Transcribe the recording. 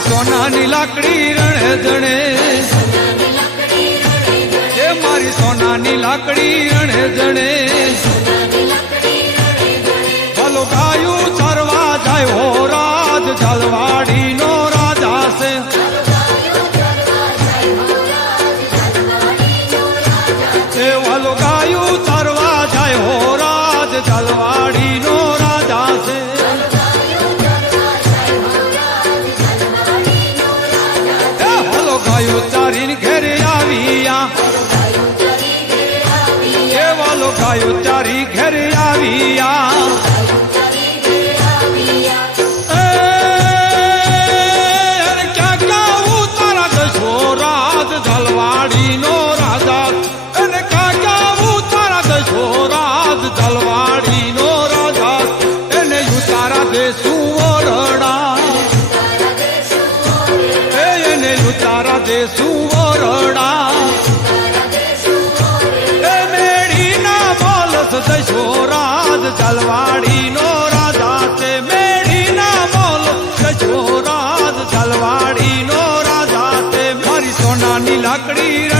મારી સોનાની લાકડી રણે જણે એ મારી સોનાની લાકડી રણે જણે ભલો ગાયું ચરવા જાય હો રાજ જલવાડીનો રાજા છે એ ભલો ગાયું ચરવા જાય હો રાજ જલવાડીનો રાજા છે ચારીને ઘેરે આવ્યા એ વાલો ગાયો ચારી ઘેરે આવ્યા ક્યાં ગાવું તારા દશો રાજ જલવાડીનો રાજા એને ક્યાં ગાવું તારા દશો રાજ જલવાડીનો રાજા એને ઉતારા દેશું ઓરડા તારા દેશું ઓરડા એ મેળીના બોલસ દશો રાજ જલવાડીનો રાજા છે મેળીના બોલસ દશો રાજ જલવાડીનો રાજા છે મારી સોનાની લાકડી